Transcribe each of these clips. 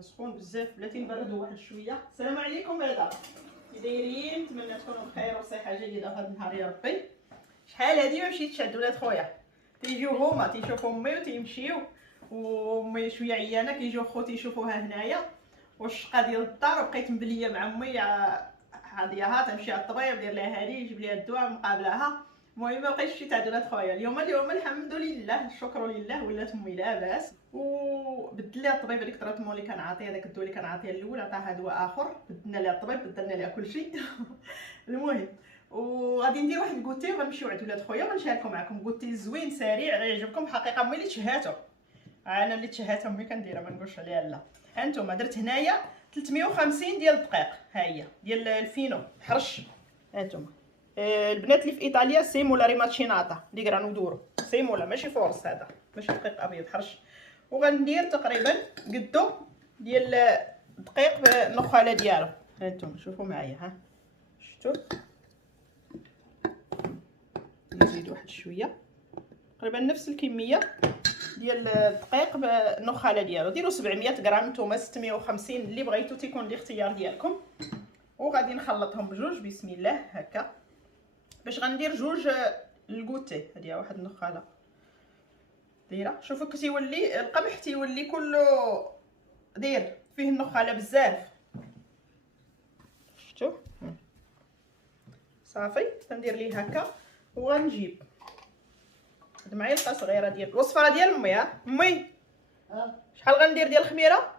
سخون بزاف، بلاتي نبردو واحد شويه. السلام عليكم بعدا، كي دايرين؟ نتمنى تكونوا بخير وصحه جيده في هذا النهار يا ربي. شحال هادي ما مشيتش عند ولاد خويا، تيجيو هما تيشوفوا امي وتيمشيو، وامي شويه عيانه كيجيو خوتي يشوفوها هنايا، والشقه ديال الدار بقيت مبليه مع امي عاديها تمشي على الطبيب دير لها هادي يجيب ليها الدواء مقابلها. المهم ما بقيتش مشيت عند ولاد خويا اليوم الحمد لله الشكر لله ولات امي لاباس، وبدل ليها الطبيب هذيك التراتمون اللي كنعطيها، داك الدواء اللي كنعطيها الاول عطاها دواء اخر، بدلنا ليها الطبيب بدلنا ليها كلشي. المهم وغادي ندير واحد الكوتي وغنمشيو عند ولاد خويا وغنشاركو معكم كوتي زوين سريع غيعجبكم حقيقه. امي اللي تشهاتو، انا اللي تشهاتها امي كنديرها ما نقولش عليها لا. هانتوما درت هنايا 350 ديال الدقيق، ها هي ديال الفينو حرش. هانتوما البنات اللي في ايطاليا سيمولا ريماتشيناتا دي غرانو دورو، سيمولا ماشي فورس، هذا ماشي دقيق ابيض حرش. وغندير تقريبا قدو ديال الدقيق بالنخاله ديالو. هانتوما شوفوا معايا، ها شفتوا؟ نزيد واحد شويه تقريبا نفس الكميه ديال الدقيق بالنخاله ديالو. ديروا 700 غرام نتوما 650 اللي بغيتو، تيكون الاختيار ديالكم. وغادي نخلطهم بجوج بسم الله هكا باش غندير جوج الكوتي. هادي واحد النخاله دايره، شوفوا كتيولي القمح تيولي كله داير فيه النخاله بزاف، شفتوا؟ صافي تندير ليه هكا وغنجيب هاد المعلقه صغيره ديال الوصفه راه ديال امي. ها امي شحال غندير ديال الخميره؟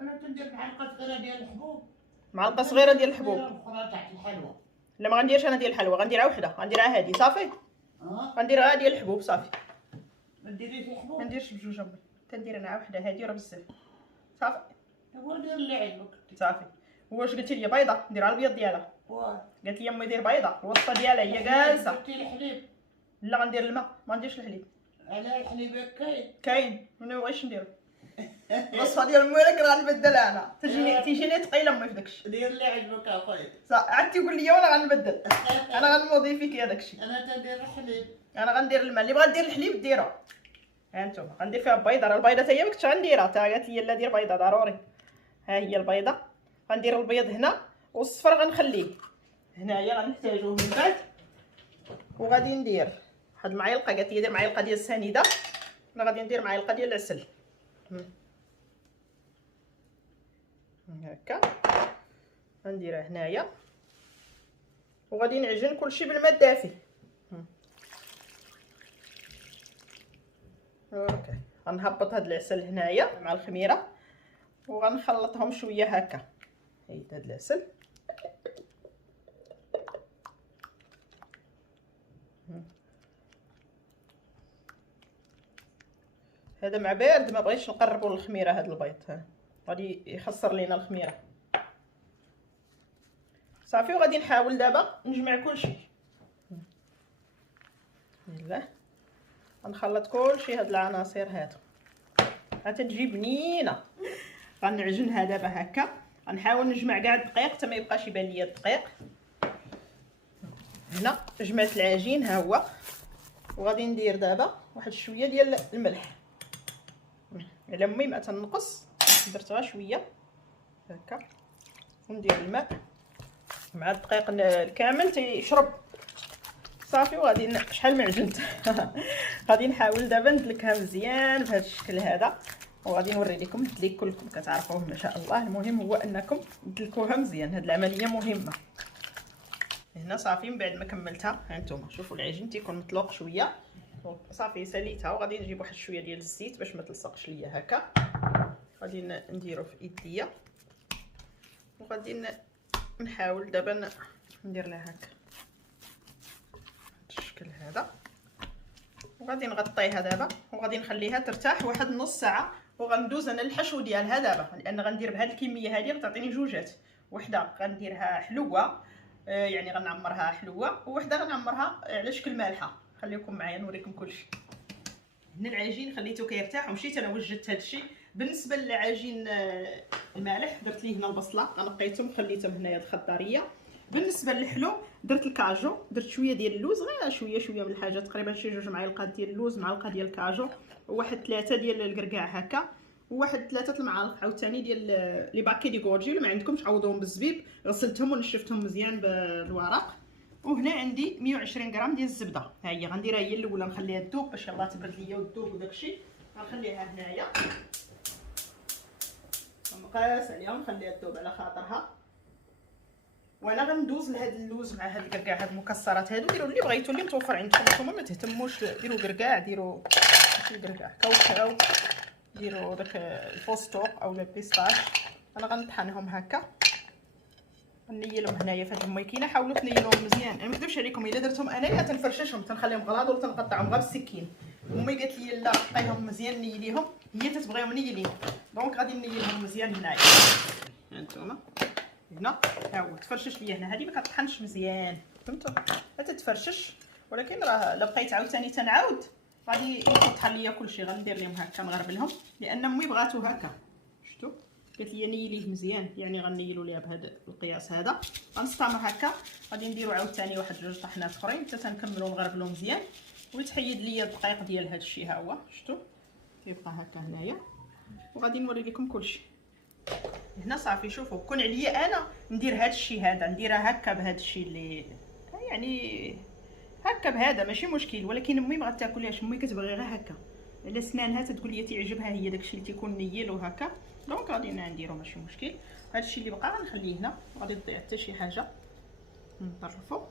انا تندير معلقه صغيره ديال الحبوب، معلقه صغيره ديال الحبوب. الاخرى تاع الحلوى. لا ما غنديرش انا ديال الحلوى، غنديرها وحده، غنديرها هادي صافي. غندير غير ديال الحبوب صافي، ما ديريش الحبوب. ما نديرش بجوج امي، تندير انا وحده هادي راه بزاف صافي. هو دير اللي عجبك صافي. واش قلتي لي بيضه؟ نديرها البيض ديالها. قالت لي امي دير بيضه، الوصفه ديالها هي جالسه. درتي الحليب؟ لا غندير الماء، ما نديرش الحليب. على الحليب كاين ما نبغيش نديرو. الوصفه ديال امي راك غنبدلها انا، تيجيني ثقيله امي في داكشي. دير اللي عجبك اخويا. عاد تيقول لي وانا غنبدل. انا غنموضي فيك يا داكشي. انا تندير الحليب. انا غندير الماء، اللي بغا دير الحليب ديرو. ها انتم غندير فيها بيضه، راه البيضه حتى هي ما كنتش غنديرها، حتى قالت لي لا دير بيضه ضروري. ها هي البيضه، غندير البيض هنا والصفر غنخليه هنايا غنحتاجوه من بعد. وغادي ندير واحد المعلقه، قالت لي دير معلقه ديال السنيده، انا غادي ندير معلقه ديال العسل هكا غنديرها هنايا. وغادي نعجن كلشي بالماء الدافي. اوكي غنهبط هاد العسل هنايا مع الخميره وغنخلطهم شويه هكا. هيد هاد العسل هذا مع بارد، ما بغيتش نقربوا للخميره هاد البيض، ها غادي يخسر لينا الخميره صافي. وغادي نحاول دابا نجمع كلشي. يلا غنخلط كلشي هاد العناصر هادو حتى تجي بنينه. غنعجنها دابا هكا، غنحاول نجمع كاع الدقيق حتى ما يبقاش يبان ليا الدقيق. هنا جمعت العجين ها هو، وغادي ندير دابا واحد شويه ديال الملح. على امي ما تنقص، درت غير شويه هكا. وندير الماء مع الدقيق الكامل تيشرب صافي. وغادي شحال ما عجنت غادي نحاول دابا ندلكها مزيان بهذا الشكل هذا، وغادي نوري لكم الدليك كلكم كتعرفوه ما شاء الله. المهم هو انكم تدلكوها مزيان، هذه العمليه مهمه. هنا صافي من بعد ما كملتها هانتوما شوفوا العجين تيكون مطلوق شويه صافي. ساليتها وغادي نجيب واحد شويه ديال الزيت باش ما تلصقش ليا هكا. غادي نديرو في ايديا وغادي نحاول دابا ندير لها هكا بالشكل هذا. وغادي نغطيها دابا وغادي نخليها ترتاح واحد نص ساعه. وغندوز انا الحشو ديالها دابا، لان غندير بهذه الكميه هذه غتعطيني جوجات. وحده غنديرها حلوه يعني غنعمرها حلوه، وحده غنعمرها على شكل مالحه. خليكم معايا نوريكم كلشي. هنا العجين خليته كيرتاح ومشيت انا وجدت هذا الشيء. بالنسبه للعجين المالح درت ليه هنا البصله نقيتهم خليتهم هنايا الخضاريه. بالنسبه للحلو درت الكاجو، درت شويه ديال اللوز، غير شويه من الحاجه، تقريبا شي 2 معالق ديال اللوز، معلقه ديال الكاجو، وواحد 3 ديال الكركاع هكا. وواحد 3 المعالق عاوتاني ديال لي باكي دي غورجي. اللي ما عندكمش عوضوهم بالزبيب، غسلتهم ونشفتهم مزيان بالورق. وهنا عندي 120 غرام ديال الزبده، ها هي غنديرها هي الاولى نخليها تذوب باش يلاه تبرد ليا وتذوب وداكشي. غنخليها هنايا نقاس عليها ونخليها تذوب على خاطرها. وانا غندوز لهاد اللوز مع هاد الكركاع، هاد المكسرات هادو ديروا اللي بغيتوا اللي متوفر عندكم. نتوما ما تهتموش، ديروا كركاع، ديروا ماشي كركاع، كاوكاو، ديروا داك الفستق او البيستاش. انا غنطحنهم هكا، نيلهم هنايا في هاد الماكينه. حاولوا تنيلوهم مزيان، انا ما نكذبش عليكم الا درتهم انايا تنفرششهم، تنخليهم غلاض ولا تنقطعهم غير بالسكين. امي قالت لي لا قطعيهم مزيان نيليهم، هي تتبغيهم نيلين، دونك غادي نيلهم مزيان هنايا. هانتوما هنا ها هو تفرشش ليا هنا، هذه ما كطحنش مزيان فهمتوا، لا تتفرشش. ولكن راه الا بقيت عاوتاني تنعاود غادي يطحن ليا كلشي. غندير لهم هكا نغربلهم لان امي بغاتو هكا، شفتوا قالت لي نيليه مزيان، يعني غنيلوا ليها بهذا القياس هذا. غنستمر هكا، غادي نديروا عاوتاني واحد 2 طحنات اخرين حتى تنكملوا نغربلوا مزيان. ويتحيد ليا الدقيق ديال هذا الشيء، ها هو شفتوا تيبقى هكا هنايا. وغادي نوري لكم كلشي هنا صافي. شوفوا كون عليا انا ندير هذا الشيء هذا، نديرها هكا بهذا الشيء اللي يعني هكا بهذا ماشي مشكل. ولكن امي ما غتاكلهاش، امي كتبغي غير هكا على سنانها، تتقول لي تيعجبها هي داكشي اللي تيكون نيل وهكا. دونك غادي نديرو ماشي مشكل. هذا الشيء اللي بقى غنخليه هنا، غادي تضيع حتى شي حاجه. نطرفو،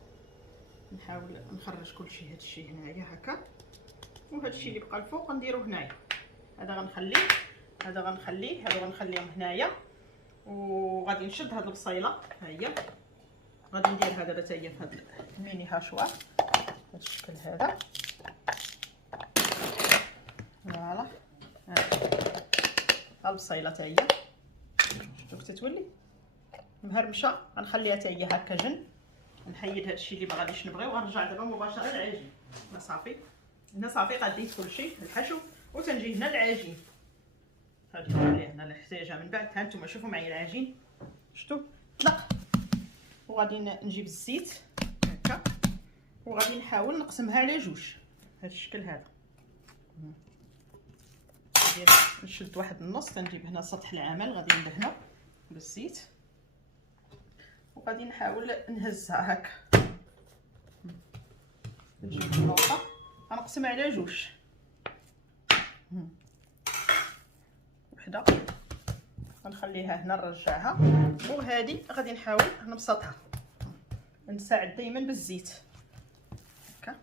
نحاول نخرج كلشي هذا الشيء هنايا هكا. وهذا الشيء اللي بقى الفوق نديروه هنايا. هذا غنخليه، هذا غنخليه، هذا غنخليهم هنايا. وغادي نشد هاد البصيله، ها هي غادي نديرها دابا حتى هي في هاد الميني هاشوار بهذا الشكل هذا. فوالا ها البصيله حتى هي شفتوا كتتولي مهرمشه. غنخليها حتى هي هكا جن. نحيد هاد الشيء اللي ما غاديش نبغيو، وغنرجع دابا مباشره للعجين. صافي هنا صافي غاديت كلشي الحشو، وتنجي هنا العجين. غادي نخليه هنا نحتاجها من بعد. ها نتوما شوفوا معايا العجين شفتوا طلق. وغادي نجيب الزيت هكا، وغادي نحاول نقسمها على جوج بهذا الشكل هذا. نشد واحد النص، تنجيب هنا سطح العمل غادي ندهنه بالزيت، وغادي نحاول نهزها هكا. نجيب النقطه غنقسمها على جوج، وحده غنخليها هنا نرجعها. وهذه غادي نحاول نبسطها، نساعد دائما بالزيت هكا.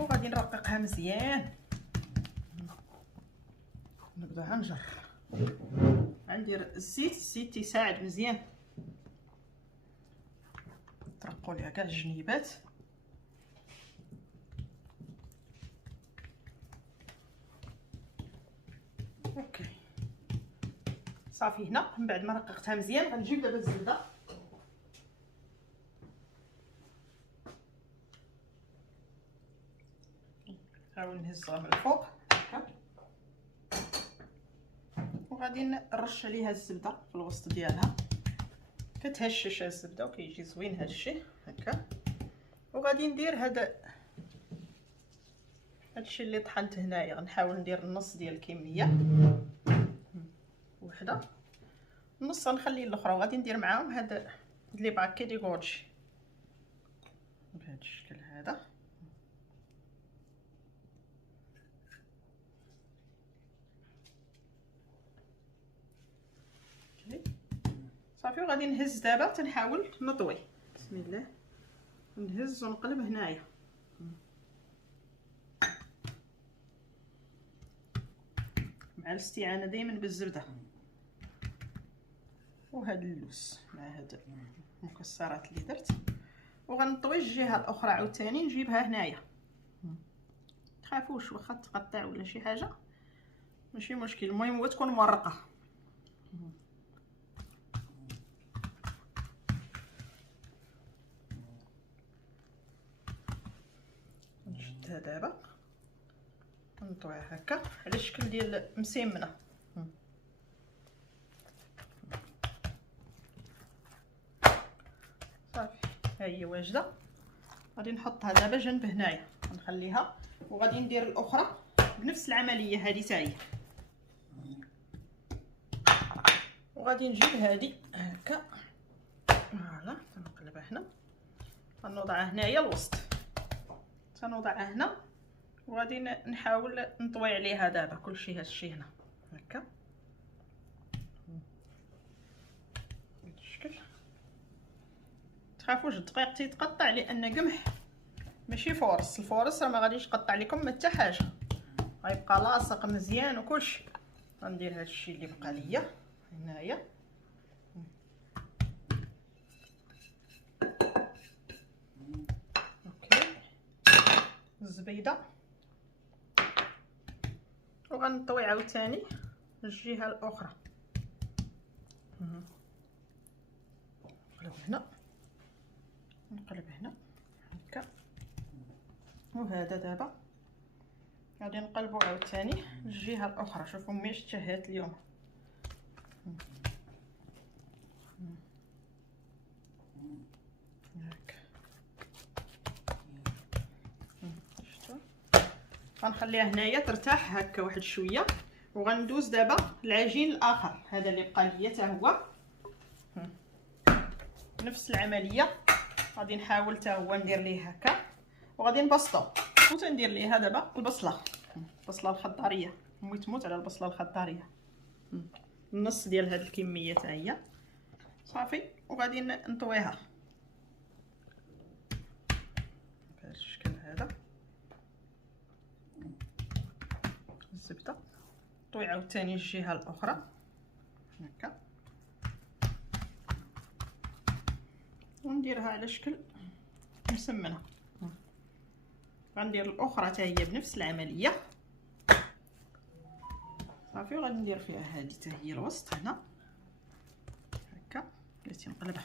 وغادي نرققها مزيان، نبداها نجر. غندير الزيت تيساعد مزيان. نطرقوا ليها كاع الجنيبات. اوكي صافي. هنا من بعد ما رققتها مزيان غنجيب دابا الزبده، نحاول نهزها من الفوق هكا. وغادي نرش عليها الزبده في الوسط ديالها، كتهشش الزبده وكيجي زوين هذا الشيء هكا. وغادي ندير هذا الشيء اللي طحنت هنايا، غنحاول ندير النص ديال الكميه، وحده النص غنخلي الاخرى. وغادي ندير معاهم هذا لي باكي دي غورجي بهذا الشكل هذا. صافي. وغادي نهز دابا تنحاول نطوي، بسم الله، نهز ونقلب هنايا. مع الاستعانه دائما بالزبده وهذا اللوز مع هاد المكسرات اللي درت. وغنطوي الجهه الاخرى عاوتاني نجيبها هنايا. تخافوش واخا تقطع ولا شي حاجه ماشي مشكل، المهم هو تكون مورقه. نشدها دابا نطويها هكا على الشكل ديال مسيمنه. صافي ها هي واجده. غادي نحطها دابا جنب هنايا، نخليها. وغادي ندير الاخرى بنفس العمليه هذه حتى هي. وغادي نجيب هذه هكا، فوالا تنقلبها هنا، غنوضعها هنايا الوسط، تنوضعها هنا، وغادي نحاول نطوي عليها دابا كلشي هادشي هنا هكا بهذا الشكل. تخافوش الدقيق تيتقطع لان قمح ماشي فورص، الفورص راه ما غاديش يقطع لكم حتى حاجه، غيبقى لاصق مزيان وكلشي. غندير هادشي اللي بقى ليا هنايا، اوكي الزبيده، وغنطوي عاوتاني الجهه الاخرى، نقلب هنا نقلب هنا هكا. وهذا دابا غادي نقلبو عاوتاني الجهه الاخرى. شوفوا ميش تشهات اليوم هكا. شفتوا غنخليها هنايا ترتاح هكا واحد شويه، وغندوز دابا العجين الاخر هذا اللي بقى ليا حتى هو نفس العمليه. غادي نحاول حتى هو ندير ليه هكا، وغادي نبسطو، وتندير ليها دابا البصله الخضاريه، تموت على البصله الخضاريه، النص ديال هاد الكميه حتى هي صافي. وغادي نطويها بهذا الشكل هذا، الزبده طوي عاوتاني الجهه الاخرى هكا، ونديرها على شكل مسمنه. غندير الاخرى حتى هي بنفس العمليه صافي، وغادي ندير فيها هذه حتى هي الوسط هنا هكا. بلاتي نقلبها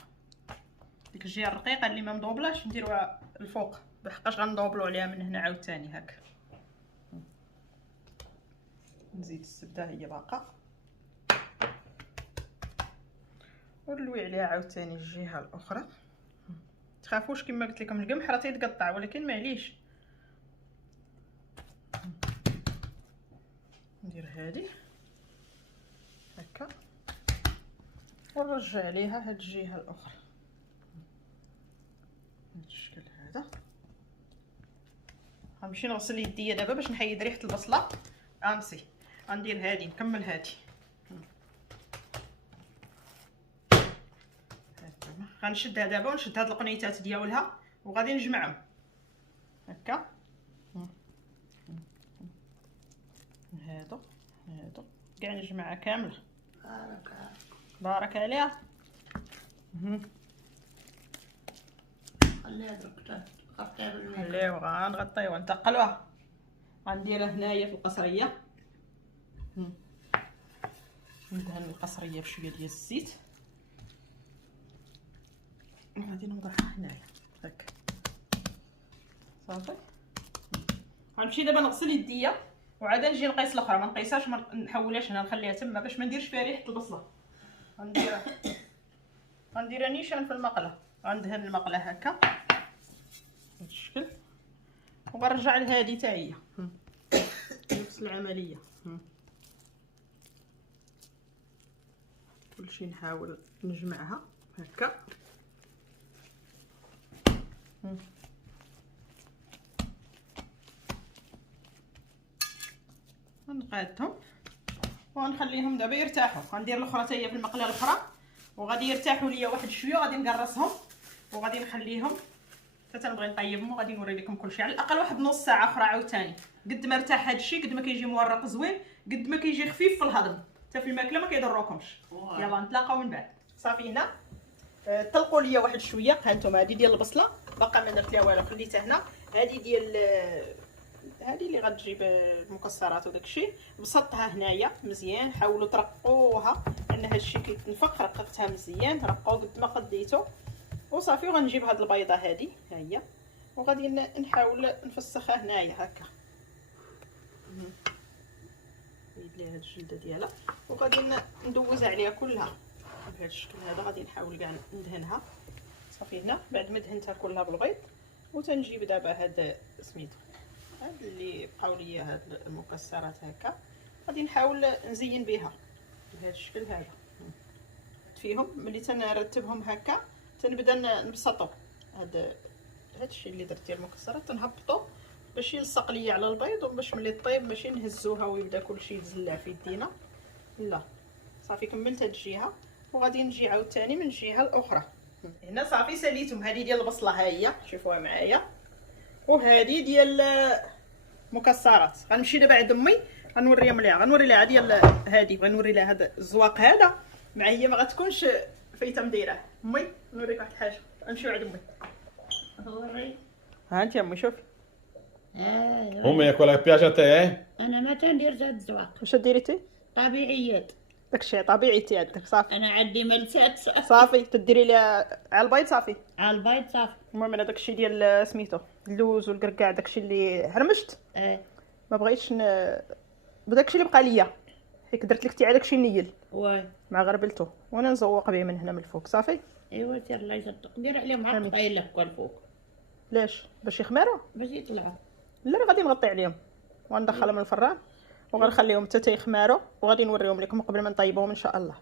ديك الجهه الرقيقه اللي ما مضوبلاش نديروها الفوق، بحقاش غندوبلو عليها من هنا عاوتاني هكا. نزيد الزبده هي باقا، ونلوي عليها عاوتاني الجهه الاخرى. تخافوش كما قلت لكم القمح راه تيتقطع، ولكن معليش ندير هذه هكا، ونرجع عليها هاد الجهه الاخرى بهذا الشكل هذا. غنمشي نغسل يديا دابا باش نحيد ريحه البصله. نسي غندير هذه، نكمل هذه، غنشدها دابا ونشد هاد القنيتات ديالها وغادي نجمعهم هكا. هادو كاع نجمعها كامله. بارك عليها. خليها درك تغطيها بالماء. خليوها غنغطيوها نتقلوها. غنديرها هنايا في القصريه، ندهن القصريه بشويه ديال الزيت، وغادي نوضعها هنايا هكا صافي. غنمشي دابا نغسل يديا وعاد نجي نقيس الاخرى، ما نقيسهاش ما نحولهاش هنا، نخليها تما باش ما نديرش فيها ريحه البصله. غنديرها نيشان في المقله، غندهن المقله هكا بهذا الشكل، وغنرجع لهادي حتى هي نفس العمليه. كلشي نحاول نجمعها هكا. غنقادهم ونخليهم دابا يرتاحوا. غندير الاخرى حتى هي في المقله الاخرى، وغادي يرتاحوا ليا واحد شويه، غادي نقرصهم وغادي نخليهم حتى تنبغي نطيبهم، وغادي نوري لكم كلشي على الاقل واحد نص ساعه اخرى عاوتاني. قد ما ارتاح هادشي قد ما كيجي مورق زوين، قد ما كيجي خفيف في الهضم، حتى في الماكله ما كيضروكمش. يلا نتلاقاو من بعد. صافي هنا طلقوا ليا واحد شويه. ها نتوما هذه ديال البصله باقا ما درت ليها والو، خليتها هنا. هذه ديال هذه اللي غتجيب المكسرات وداكشي، بسطتها هنايا مزيان. حاولوا ترقوها لان هادشي كيتنفخ. رققتها مزيان، رقوا قد ما قديتو وصافي. وغنجيب هاد البيضه هذه ها هي، وغادي نحاول نفسخها هنايا هكا. نزيد ليها هاد الجلده ديالها وغادي ندوز عليها كلها بهذا الشكل هذا. غادي نحاول كاع ندهنها صافي. هنا بعد ما دهنتها كلها بالبيض، وتنجيب دابا هاد سميتو هاد اللي بقاو ليا هاد المكسرات هكا، غادي نحاول نزين بها بهذا الشكل هذا. فيهم. ملي تنرتبهم هكا تنبدا نبسطو هادشي اللي درت ديال المكسرات، تنهبطو باش يلصق ليا على البيض، وباش ملي طيب ماشي نهزوها ويبدا كلشي يتزلع في يدينا. لا صافي كملت هاد الجهه، وغادي نجي عاوتاني من الجهه الاخرى. هنا صافي ساليتهم. هذه ديال البصله ها هي، شوفوها معايا، وهذه ديال مكسرات. غنمشي دابا عند امي غنوريهم ليها، غنوري ليها ديال هذه، غنوري لها هذا الزواق هذا، مع هي ما غتكونش فايته مديره. امي نوريك واحد الحاجه، نمشيو عند امي. هوري. ها انت امي شوفي. امي quella che piace a te? انا ما تندير زاد الزواق، واش ديري تي؟ طبيعيات. داكشي طبيعي تي عندك صافي. انا عندي ملسات صافي تديري ليها على البيض صافي. على البيض صافي. المهم انا داكشي ديال سميتو اللوز والكركاع، داكشي اللي هرمشت ما بغيتش بداكشي اللي بقى ليا، حيت درت لك تي على داكشي نيل واي مع غربلته، وانا نزوق به من هنا من الفوق صافي. ايوا سير الله يصدق، دير عليهم عقد طايل لك الفوق ليش؟ باش يخمروا؟ باش يطلعوا. لا انا غادي نغطي عليهم وندخلهم الفران وغنخليهم حتى تيخماروا، وغادي نوريهم لكم قبل ما نطيبوهم ان شاء الله.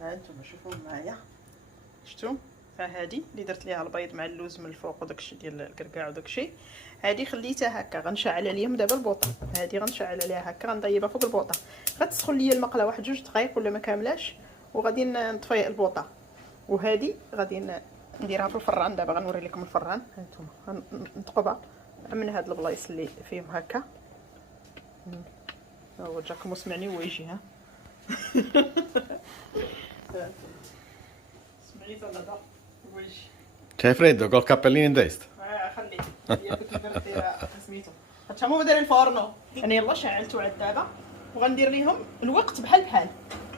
ها انتم شوفوا معايا، شفتوا؟ ها هادي اللي درت ليها البيض مع اللوز من الفوق وداكشي ديال الكركاع وداكشي، هادي خليتها هكا. غنشعل عليهم دابا البوطه، هادي غنشعل عليها هكا، غنطيبها فوق البوطه. غتسخن ليا المقله واحد 2 دقائق ولا ما كاملاش، وغادي نطفي البوطه. وهادي غادي نديرها في الفران. دابا غنوري لكم الفران. ها انتم نثقبها من هاد البلايص اللي فيهم هكا. هو جاكم وسمعني هو يجي. ها سمعيت ولا لا؟ هو يجي. C'hai freddo col cappellino in testa? خليه هي كنت درت ليها سميتو حتى هما دايرين الفورنو. انا يلا شعلتو عاد دابا، وغندير ليهم الوقت بحال بحال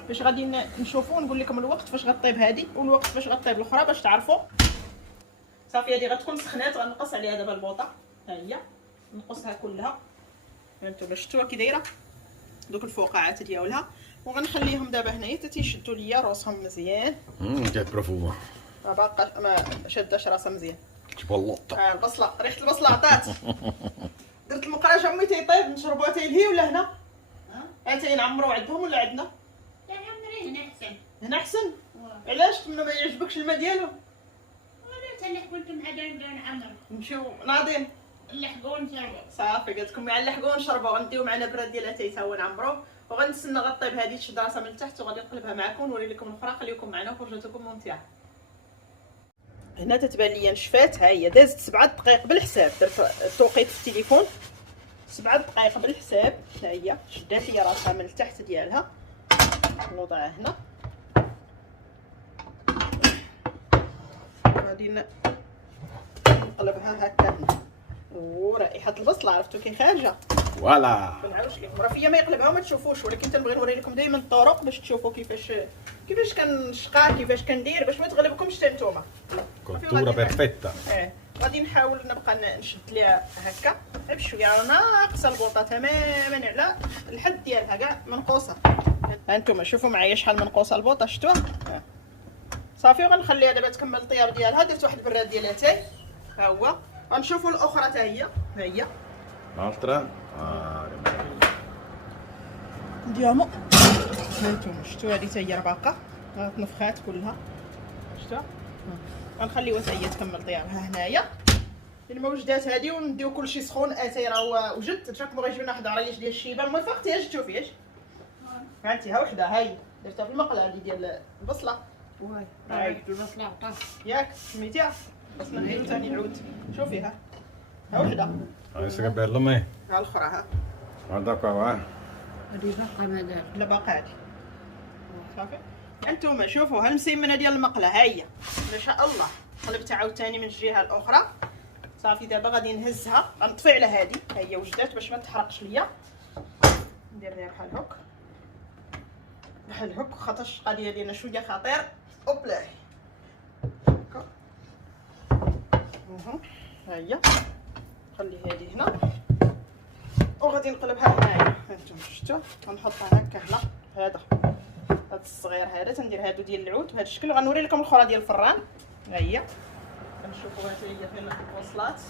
باش غادي نشوفوا ونقول لكم الوقت فاش غطيب هذه والوقت فاش غطيب الاخرى باش تعرفوا. صافي هذه غتكون سخنات، غنقص عليها دابا البوطه. ها هي نقصها كلها. هانتوما شفتوها كي دايره دوك الفقاعات ديالها، وغنخليهم دابا هنايا حتى تيشدوا ليا روسهم مزيان. Che profumo. ما باقاش ما شاداش راسها مزيان. Cipollotto. البصله، ريحه البصله عطات. درت المقراش امي تيطيب نشربوها تيلهي ولا هنا؟ ها تينعمروا عندهم ولا عندنا؟ لا عمري هنا احسن. هنا احسن. علاش ما يعجبكش الماء ديالو؟ ولا تلحقون مع دون عمر. نمشيو ناضين نلحقون شربوا. صافي قالت لكم نلحقوا نشربوا. غنديو معنا براد ديال اتاي تا هو نعمروه، وغنستنى غطيب هذه تشد راسها من التحت، وغادي نقلبها معكم ونوري لكم الاخرى. خليكم معنا وفرجتكم ممتعه. هنا تتبان ليا نشفات. ها هي دازت 7 دقائق بالحساب، درت التوقيت في التليفون 7 دقائق بالحساب. ها هي شدات ليا راسها من التحت ديالها، نوضعها هنا. غادي نقلبها هكا هنا. ورائحه البصله عرفتوا كي خارجه. Voilà. كنعاودش لكم، راه فيا ما يقلبها وما تشوفوش، ولكن تنبغي نوري لكم دائما الطرق باش تشوفوا كيفاش كنشقى، كيفاش كندير باش ما تغلبكمش حتى نتوما. Cottura perfetta. غادي نحاول نبقى نشد ليها هكا بشويه. راه ناقصه البوطه تماما على الحد ديالها كاع منقوصه. ها انتم شوفوا معايا شحال منقوصه البوطه، شفتوها؟ صافي وغنخليها دابا تكمل الطياب ديالها. درت واحد البراد ديال اتاي ها هو. غنشوفوا الاخرى حتى هي. ها هي L'altra? Ah, che meraviglia. نديرهم. هانتوما شفتوا هذه حتى هي راه باقا تنفخات كلها، شفتوا؟ غنخليوها حتى هي تكمل طيابها هنايا. الموجدات هذه ونديو كلشي سخون. اتاي راه وجد جاكم بغا يجيونا واحد عريش ديال الشيبه. ما فقتيهاش تشوفيهاش؟ ها انت ها وحده هاي درتها في المقله هذه ديال البصله. واي هاي البصله عطات. ياك سميتيها؟ بس نديرو ثاني العود. شوفيها ها وحده. Adesso che bello me. ها الاخرى ها. Guarda qua, va. هذه باقا مازال. لا باقا هادي صافي. انتوما شوفوا هالمسيمنه ديال المقله ها هي ما شاء الله. قلبتها عاوتاني من الجهه الاخرى. صافي دابا غادي نهزها، غنطفي على هادي. ها هي وجدات باش ما تحرقش ليا. ندير ليها بحال هكا بحال هكا، خاطرش القضيه ديالنا شويه خطير. اوبلا هكا. ها هي خلي هادي هنا وغادي نقلبها هنايا. هانتوما شفتوا غنحطها هكا هنا. هذا الصغير هذا تندير هادو ديال العود بهذا الشكل. غنوري لكم الاخرى ديال الفران. ها هي كنشوفوا حتى هي فين وصلات.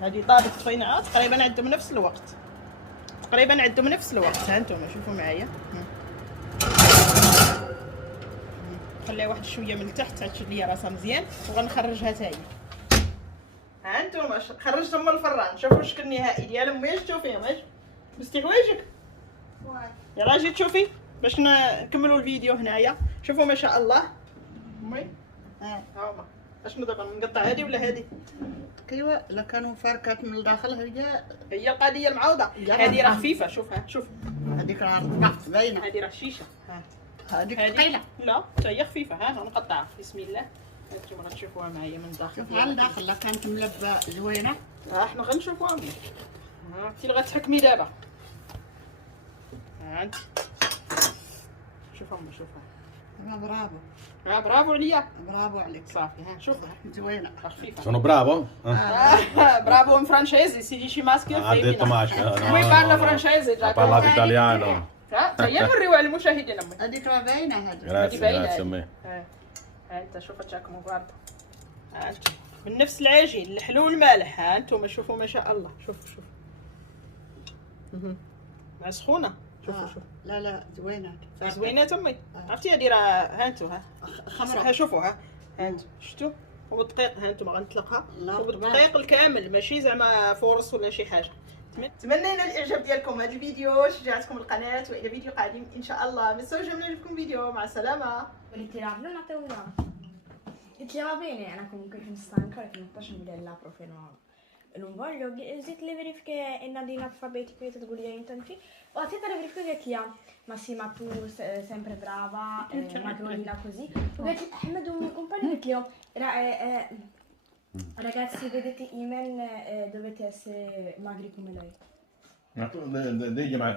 هذه طابت طفيناها تقريبا عندهم نفس الوقت. ها انتم شوفوا معايا. نخليها واحد شويه من التحت حتى تشد ليا راسها مزيان وغنخرجها حتى هي. ها انتم خرجتهم من الفران، شوفوا الشكل النهائي ديال امي. اش تشوفيهم؟ اش بستي حوايجك؟ يلا اجي تشوفي باش نكملوا الفيديو هنايا. شوفوا ما شاء الله امي. ها هما اشنو دابا نقطع هذه ولا هذه؟ ايوا الا كانوا فاركات من الداخل هي القضيه المعوضه. هذه راه خفيفه، شوفها شوف هذيك راه رقعت باينه. هذه راه شيشه. ها هذيك هذه ثقيله. لا حتى هي خفيفه. ها نقطعها بسم الله. هانتوما غتشوفوها معايا من الداخل. شوف على الداخل لا كانت ملبه زوينه. ها حنا غنشوفوها منين. ها انت اللي غتحكمي دابا. ها انت شوفها شوفها. برافو. ها برافو عليا. برافو عليك. صافي ها شوفها زوينه. خفيفه. Sono bravo? Bravo in francese, si dice maschio Ha detto maschio. Lui parla francese già. Ha parlato italiano. هيا نوريوها للمشاهدين امي. هذيك راه باينه هذه. Grazie, grazie a me. ها انت شوف تاكم برضه. ها انت من نفس العجين الحلو والمالح. ها انتم شوفوا ما شاء الله. شوفوا مع سخونه. شوفوا لا زوينه. زوينات امي. عرفتي هذه راه ها انتم ها خمره. شوفوا ها انتم شفتوا والدقيق. ها انتم غنطلقها بالدقيق الكامل ماشي زعما فورص ولا شي حاجه. تمنينا الاعجاب ديالكم هذا الفيديو، شجعتكم القناه، والى فيديو قادم ان شاء الله. ما تنساوش من يعجبكم الفيديو. مع السلامه. Volete tirarlo una teoria? E ti va bene, Anna, comunque ci stanca perché non faccio vedere la profe no. Non voglio, zit le verifiche in ordine alfabetico e tutto quello che ho zit le verifiche che ha. Ma sì, ma tu sei sempre brava, madrolina così. Perché Ahmed un mio compagno che io ragazzi, vedete Imen, dovete essere magri come lei. Digli ma